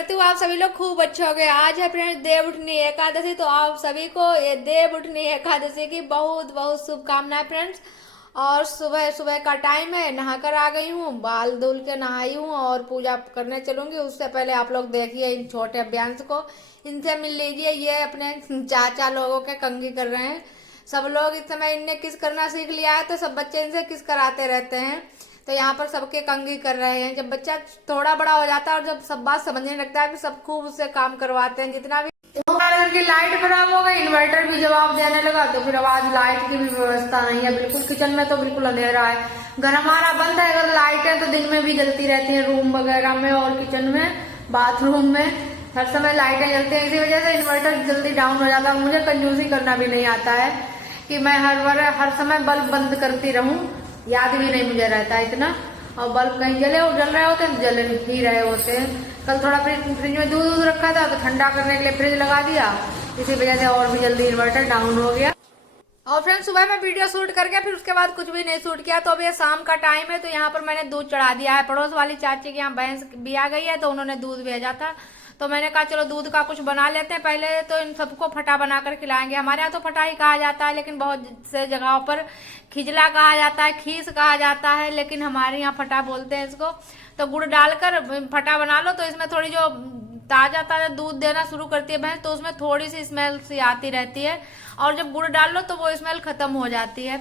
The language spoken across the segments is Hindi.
करती हूँ आप सभी लोग खूब अच्छे हो गए। आज है फ्रेंड्स देवउठनी एकादशी, तो आप सभी को ये देवउठनी एकादशी की बहुत बहुत शुभकामनाएं फ्रेंड्स। और सुबह सुबह का टाइम है, नहाकर आ गई हूँ, बाल धुल के नहाई हूँ और पूजा करने चलूंगी। उससे पहले आप लोग देखिए इन छोटे अभियांश को, इनसे मिल लीजिए। ये अपने चाचा लोगों के कंघी कर रहे हैं। सब लोग इस समय इनने किस करना सीख लिया है, तो सब बच्चे इनसे किस कराते रहते हैं। तो यहाँ पर सबके कंघी कर रहे हैं। जब बच्चा थोड़ा बड़ा हो जाता है और जब सब बात समझने लगता है, फिर सब खूब उससे काम करवाते हैं जितना भी। की लाइट खराब हो गई, इन्वर्टर भी जवाब देने लगा, तो फिर अब आज लाइट की भी व्यवस्था नहीं है बिल्कुल। किचन में तो बिल्कुल अंधेरा है। घर हमारा बंद है, अगर लाइट है तो दिन में भी जलती रहती है, रूम वगैरह में और किचन में, बाथरूम में हर समय लाइटें जलती हैं। इसी वजह से इन्वर्टर जल्दी डाउन हो जाता है। मुझे कंजूसी करना भी नहीं आता है कि मैं हर समय बल्ब बंद करती रहूं, याद भी नहीं मुझे रहता है इतना। और बल्ब कहीं जल रहे होते हैं, जल ही रहे होते हैं। कल थोड़ा फ्रिज में दूध रखा था, तो ठंडा करने के लिए फ्रिज लगा दिया, इसी वजह से और भी जल्दी इन्वर्टर डाउन हो गया। और फ्रेंड्स सुबह मैं वीडियो शूट करके फिर उसके बाद कुछ भी नहीं शूट किया। तो अब ये शाम का टाइम है, तो यहाँ पर मैंने दूध चढ़ा दिया है। पड़ोस वाली चाची के यहाँ भैंस भी आ गई है, तो उन्होंने दूध भेजा था, तो मैंने कहा चलो दूध का कुछ बना लेते हैं। पहले तो इन सबको फटा बनाकर खिलाएंगे। हमारे यहाँ तो फटा ही कहा जाता है, लेकिन बहुत से जगहों पर खिजला कहा जाता है, खीस कहा जाता है, लेकिन हमारे यहाँ फटा बोलते हैं इसको। तो गुड़ डालकर फटा बना लो, तो इसमें थोड़ी जो ताजा ताजा दूध देना शुरू करती है भैंस, तो उसमें थोड़ी सी स्मेल सी आती रहती है। और जब गुड़ डाल लो तो वो स्मेल खत्म हो जाती है।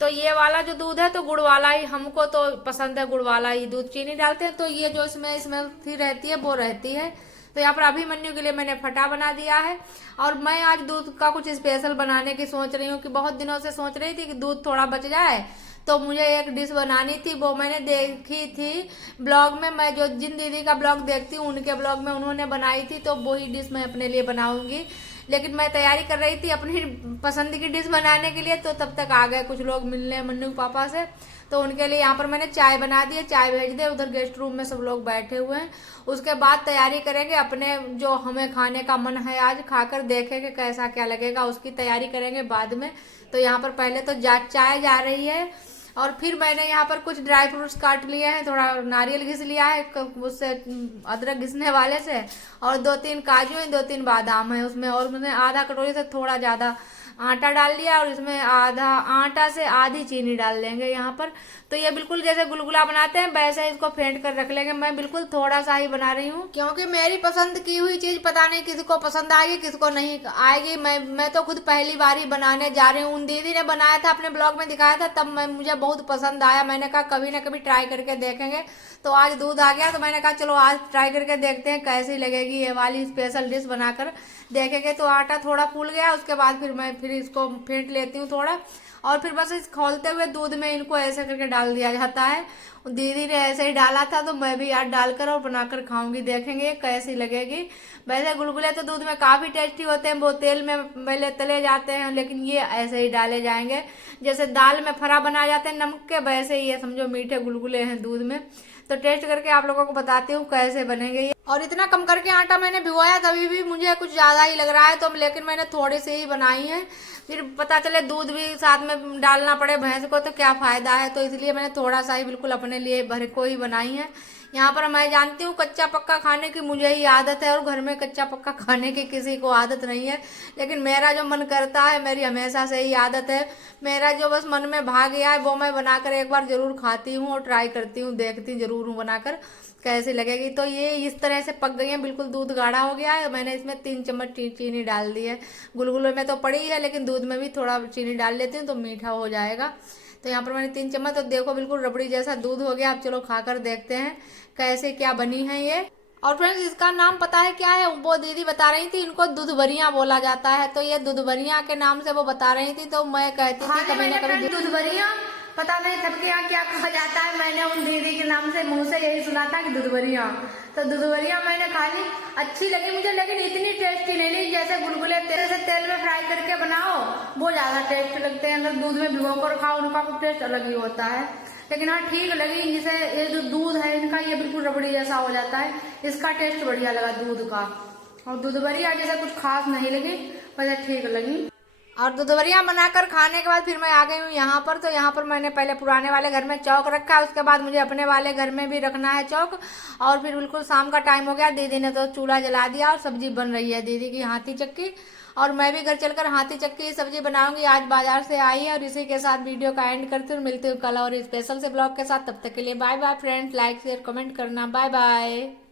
तो ये वाला जो दूध है तो गुड़ वाला ही हमको तो पसंद है, गुड़ वाला ही दूध। चीनी डालते हैं तो ये जो इसमें स्मेल सी रहती है वो रहती है। तो यहाँ पर अभिमन्यु के लिए मैंने फटा बना दिया है। और मैं आज दूध का कुछ स्पेशल बनाने की सोच रही हूँ कि बहुत दिनों से सोच रही थी कि दूध थोड़ा बच जाए, तो मुझे एक डिश बनानी थी। वो मैंने देखी थी ब्लॉग में, मैं जो जिन दीदी का ब्लॉग देखती हूँ उनके ब्लॉग में उन्होंने बनाई थी, तो वही डिश मैं अपने लिए बनाऊंगी। लेकिन मैं तैयारी कर रही थी अपनी पसंद की डिश बनाने के लिए, तो तब तक आ गए कुछ लोग मिलने मन्नू पापा से। तो उनके लिए यहाँ पर मैंने चाय बना दी है, चाय भेज दे। उधर गेस्ट रूम में सब लोग बैठे हुए हैं। उसके बाद तैयारी करेंगे अपने, जो हमें खाने का मन है आज, खाकर देखेंगे कैसा क्या लगेगा, उसकी तैयारी करेंगे बाद में। तो यहाँ पर पहले तो चाय जा रही है। और फिर मैंने यहाँ पर कुछ ड्राई फ्रूट्स काट लिए हैं, थोड़ा नारियल घिस लिया है उससे, अदरक घिसने वाले से, और 2-3 काजू है, 2-3 बादाम है उसमें। और मैंने आधा कटोरी से थोड़ा ज्यादा आटा डाल लिया, और इसमें आधा आटा से आधी चीनी डाल लेंगे यहाँ पर। तो ये बिल्कुल जैसे गुलगुला बनाते हैं वैसे इसको फेंट कर रख लेंगे। मैं बिल्कुल थोड़ा सा ही बना रही हूँ, क्योंकि मेरी पसंद की हुई चीज पता नहीं किसको पसंद आएगी किसको नहीं आएगी। मैं तो खुद पहली बार ही बनाने जा रही हूँ। उन दीदी ने बनाया था, अपने ब्लॉग में दिखाया था, तब मुझे बहुत पसंद आया। मैंने कहा कभी ना कभी ट्राई करके देखेंगे। तो आज दूध आ गया, तो मैंने कहा चलो आज ट्राई करके देखते हैं कैसी लगेगी ये वाली स्पेशल डिश बनाकर देखेंगे। तो आटा थोड़ा फूल गया, उसके बाद फिर फिर इसको फेंट लेती हूँ थोड़ा, और फिर बस इस खोलते हुए दूध में इनको ऐसे करके डाल दिया जाता है। दीदी ने ऐसे ही डाला था, तो मैं भी आज डालकर और बनाकर खाऊंगी, देखेंगे कैसी लगेगी। वैसे गुलगुले तो दूध में काफी टेस्टी होते हैं, वो तेल में पहले तले जाते हैं, लेकिन ये ऐसे ही डाले जाएंगे। जैसे दाल में फरा बनाए जाते हैं नमक के, वैसे ही ये समझो मीठे गुलगुले हैं दूध में। तो टेस्ट करके आप लोगों को बताती हूँ कैसे बनेंगे ये। और इतना कम करके आटा मैंने भिगोया, तभी भी मुझे कुछ ज्यादा ही लग रहा है, तो लेकिन मैंने थोड़ी सी ही बनाई है। फिर पता चले दूध भी साथ में डालना पड़े भैंस को तो क्या फायदा है, तो इसलिए मैंने थोड़ा सा ही बिल्कुल अपने लिए भर को ही बनाई है। यहाँ पर मैं जानती हूँ कच्चा पक्का खाने की मुझे ही आदत है, और घर में कच्चा पक्का खाने की किसी को आदत नहीं है। लेकिन मेरा जो मन करता है, मेरी हमेशा से ही आदत है, मेरा जो बस मन में भाग गया है वो मैं बनाकर एक बार जरूर खाती हूँ और ट्राई करती हूँ, देखती जरूर हूँ बनाकर कैसी लगेगी। तो ये इस तरह से पक गई है, बिल्कुल दूध गाढ़ा हो गया है। मैंने इसमें 3 चम्मच चीनी डाल दी है। गुलगुले में तो पड़ी है, लेकिन दूध में भी थोड़ा चीनी डाल लेती हूँ तो मीठा हो जाएगा। तो यहाँ पर मैंने 3 चम्मच, तो देखो बिल्कुल रबड़ी जैसा दूध हो गया। अब चलो खाकर देखते हैं कैसे क्या बनी है ये। और फ्रेंड्स इसका नाम पता है क्या है? वो दीदी बता रही थी इनको दूधभरिया बोला जाता है, तो ये दूधभरिया के नाम से वो बता रही थी। तो मैं कहती थी कभी ना कभी दूधभरिया, पता नहीं सबके यहाँ क्या कहा जाता है। मैंने उन दीदी के नाम से मुंह से यही सुना था कि दूधभरिया। तो दूधभरिया मैंने खा ली, अच्छी लगी मुझे, लेकिन इतनी टेस्टी नहीं लगी। जैसे गुलगुले तेल में फ्राई करके बनाओ वो ज्यादा टेस्ट लगते हैं, अगर दूध में भिगो कर खाओ उनका कुछ टेस्ट अलग ही होता है। लेकिन हाँ ठीक लगी, जैसे ये जो दूध है इनका ये बिल्कुल रबड़ी जैसा हो जाता है, इसका टेस्ट बढ़िया लगा दूध का। और दूधभरिया जैसा कुछ खास नहीं लगी, वैसे ठीक लगी। और दुधवरिया बनाकर खाने के बाद फिर मैं आ गई हूँ यहाँ पर। तो यहाँ पर मैंने पहले पुराने वाले घर में चौक रखा है, उसके बाद मुझे अपने वाले घर में भी रखना है चौक। और फिर बिल्कुल शाम का टाइम हो गया, दीदी ने तो चूल्हा जला दिया और सब्जी बन रही है दीदी की हाथी चक्की। और मैं भी घर चलकर हाथी चक्की की सब्जी बनाऊंगी, आज बाजार से आई है। और इसी के साथ वीडियो का एंड करती हूँ, मिलती हूँ कल और स्पेशल से ब्लॉग के साथ। तब तक के लिए bye bye friends, like share comment करना, बाय बाय।